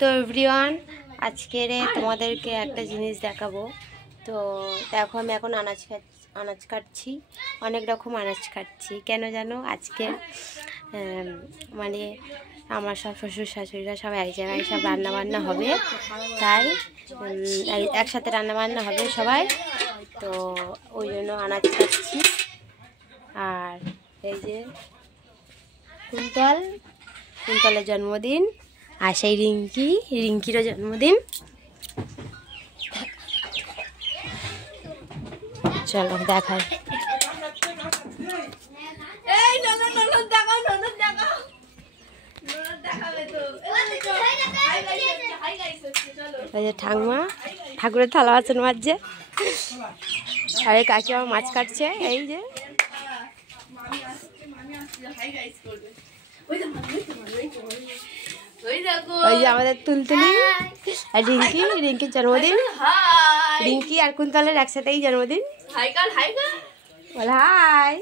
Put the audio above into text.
তো এভরিওয়ান, আজকের তোমাদেরকে একটা জিনিস দেখাবো। তো দেখো, আমি এখন আনাজ কাটছি, অনেক রকম আনাজ কাটছি। কেন জানো? আজকে মানে আমার সব শ্বশুর শাশুড়িরা সব এক জায়গায় সব রান্নাবান্না হবে, তাই একসাথে রান্নাবান্না হবে সবাই। তো ওই জন্য আনাজ কাটছি। আর এই যে কুন্তলের জন্মদিন, আর সেই রিঙ্কিরও জন্মদিন। চলো দেখাই। ঠাকুমা ঠাকুরের থালা বাসন মাজছে, আর এই কাকিমা মাছ কাটছে। এই যে ওই যে আমাদের তুলতুলি আর রিঙ্কির জন্মদিন। রিঙ্কি আর কুন্তলের একসাথেই জন্মদিন। বল হাই।